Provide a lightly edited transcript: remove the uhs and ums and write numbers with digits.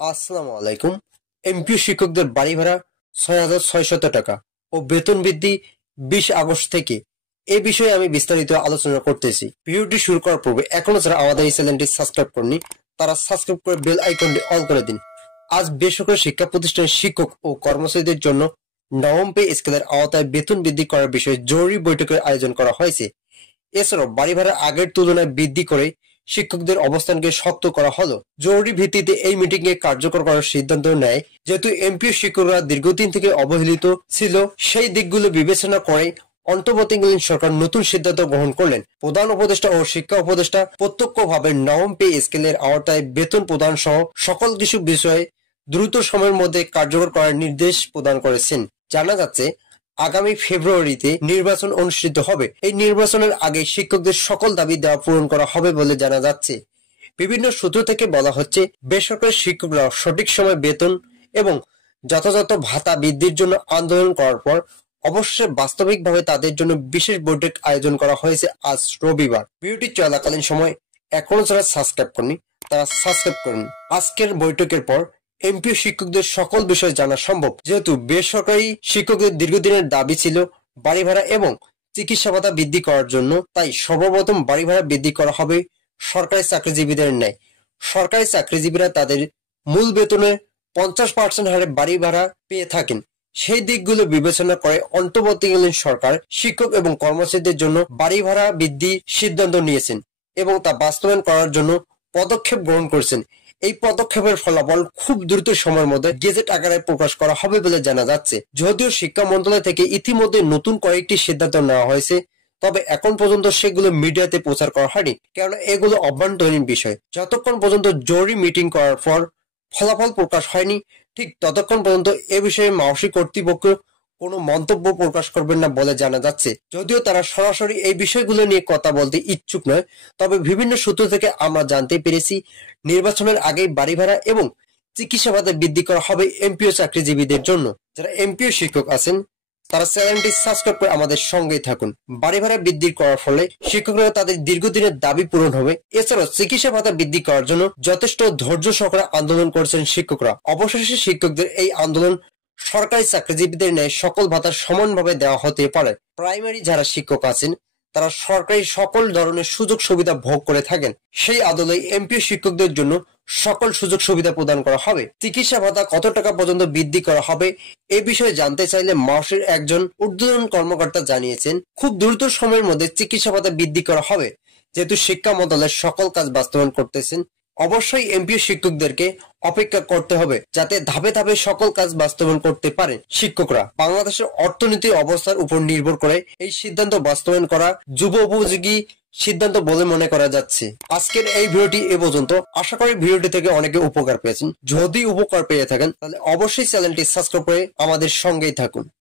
আসসালামু আলাইকুম। এমপিও শিক্ষকদের বাড়ি ভাড়া ৬,৬০০ টাকা ও বেতন বৃদ্ধি ২০ আগস্ট থেকে এ বিষয়ে আমি বিস্তারিত আলোচনা করতেছি। ভিডিওটি শুরু করার পূর্বে এখনো যারা আমাদের এই চ্যানেলটি সাবস্ক্রাইব করেনি তারা সাবস্ক্রাইব করে বেল আইকনটি অন করে দিন। আজ বেসরকারি শিক্ষা প্রতিষ্ঠানের শিক্ষক ও কর্মচারীদের জন্য নবম পে স্কেলের আওতায় বেতন বৃদ্ধি করার বিষয়ে জরুরি বৈঠকের আয়োজন করা হয়েছে। এছাড়াও বাড়ি ভাড়া আগের তুলনায় বৃদ্ধি করে শিক্ষকদের অবস্থানকে শক্ত করা হলো। জরুরি ভিত্তিতে এই মিটিং এ কার্যকর করার সিদ্ধান্ত নেয়। যেহেতু এমপিও শিক্ষকরা দীর্ঘদিন থেকে অবহেলিত ছিল, সেই দিকগুলো বিবেচনা করে অন্তর্বর্তীকালীন সরকার নতুন সিদ্ধান্ত গ্রহণ করলেন। প্রধান উপদেষ্টা ও শিক্ষা উপদেষ্টা প্রত্যক্ষভাবে নবম পে স্কেলের আওতায় বেতন প্রদান সহ সকল কিছু বিষয়ে দ্রুত সময়ের মধ্যে কার্যকর করার নির্দেশ প্রদান করেছেন। জানা যাচ্ছে আগামী ফেব্রুয়ারিতে নির্বাচন অনুষ্ঠিত হবে। এই নির্বাচনের আগে শিক্ষকদের সকল দাবি দেওয়া পূরণ করা হবে বলে জানা যাচ্ছে। বিভিন্ন সূত্র থেকে বলা হচ্ছে, বেসরকারি শিক্ষকরা সঠিক সময় বেতন এবং যথাযথ ভাতা বৃদ্ধির জন্য আন্দোলন করার পর অবশ্যই বাস্তবিকভাবে তাদের জন্য বিশেষ বৈঠক আয়োজন করা হয়েছে আজ রবিবার। ভিডিওটি চলাকালীন সময় এখনো যারা সাবস্ক্রাইব করেনি তারা সাবস্ক্রাইব করুন। আজকের বৈঠকের পর এমপিও শিক্ষকদের সকল বিষয় জানা সম্ভব। যেহেতু বেসরকারি শিক্ষকদের দীর্ঘদিনের দাবি ছিল বাড়ি ভাড়া এবং চিকিৎসা ভাতা বৃদ্ধি করার জন্য, তাই সর্বপ্রথম বাড়ি ভাড়া বৃদ্ধি করা হবে সরকারি চাকরিজীবীদের ন্যায়। সরকারি চাকরিজীবীরা তাদের মূল বেতনের 50% হারে বাড়ি ভাড়া পেয়ে থাকেন। সেই দিকগুলো বিবেচনা করে অন্তর্বর্তীকালীন সরকার শিক্ষক এবং কর্মচারীদের জন্য বাড়ি ভাড়া বৃদ্ধির সিদ্ধান্ত নিয়েছেন এবং তা বাস্তবায়ন করার জন্য পদক্ষেপ গ্রহণ করেছেন। এই পদক্ষেপের ফলাফল খুব দ্রুত সময়ের মধ্যে গেজেট আকারে প্রকাশ করা হবে বলে জানা যাচ্ছে। যদিও শিক্ষা মন্ত্রণালয় থেকে ইতিমধ্যে নতুন কয়েকটি সিদ্ধান্ত নেওয়া হয়েছে, তবে এখন পর্যন্ত সেগুলো মিডিয়াতে প্রচার করা হয়নি, কেননা এগুলো অভ্যন্তরীণ বিষয়। যতক্ষণ পর্যন্ত জরুরি মিটিং করার পর ফলাফল প্রকাশ হয়নি, ঠিক ততক্ষণ পর্যন্ত এ বিষয়ে মাওসি কর্তৃপক্ষ কোনো মন্তব্য প্রকাশ করবেন না বলে জানা যাচ্ছে। যদিও তারা সরাসরি এই বিষয়গুলো নিয়ে কথা বলতে ইচ্ছুক নয়, তবে বিভিন্ন সূত্র থেকে আমরা জানতে পেরেছি নির্বাচনের আগেই বাড়ি ভাড়া এবং চিকিৎসা ভাতা বৃদ্ধি করা হবে এমপিও চাকরিজীবীদের জন্য। যারা এমপিও শিক্ষক আছেন তারা চ্যানেলটি সাবস্ক্রাইব করে আমাদের সঙ্গেই থাকুন। বাড়ি ভাড়া বৃদ্ধি করার ফলে শিক্ষকরা তাদের দীর্ঘদিনের দাবি পূরণ হবে। এছাড়াও চিকিৎসা ভাতা বৃদ্ধি করার জন্য যথেষ্ট ধৈর্য সহকারে আন্দোলন করেছেন শিক্ষকরা। অবশেষে শিক্ষকদের এই আন্দোলন সরকারি চাকরিজীবীদের ন্যায় সকল ভাতা সমানভাবে দেওয়া হতে পারে। প্রাইমারি যারা শিক্ষক আছেন তারা সরকারি সকল ধরনের সুযোগ সুবিধা ভোগ করে থাকেন। সেই আদলে এমপিও শিক্ষকদের জন্য সকল সুযোগ সুবিধা প্রদান করা হবে। চিকিৎসা ভাতা কত টাকা পর্যন্ত বৃদ্ধি করা হবে এ বিষয়ে জানতে চাইলে মাওসির একজন ঊর্ধ্বতন কর্মকর্তা জানিয়েছেন, খুব দ্রুত সময়ের মধ্যে চিকিৎসা ভাতা বৃদ্ধি করা হবে। যেহেতু শিক্ষা মন্ত্রণালয় সকল কাজ বাস্তবায়ন করতেছেন, অবশ্যই এমপিও শিক্ষকদেরকে অপেক্ষা করতে হবে যাতে ধাপে ধাপে সকল কাজ বাস্তবায়ন করতে পারেন শিক্ষকরা। বাংলাদেশের অর্থনীতির অবস্থার উপর নির্ভর করে এই সিদ্ধান্ত বাস্তবায়ন করা যুব উপযোগী সিদ্ধান্ত বলে মনে করা যাচ্ছে। আজকের এই ভিডিওটি এ পর্যন্ত। আশা করি ভিডিওটি থেকে অনেকে উপকার পেয়েছেন। যদি উপকার পেয়ে থাকেন তাহলে অবশ্যই চ্যানেলটি সাবস্ক্রাইব করে আমাদের সঙ্গেই থাকুন।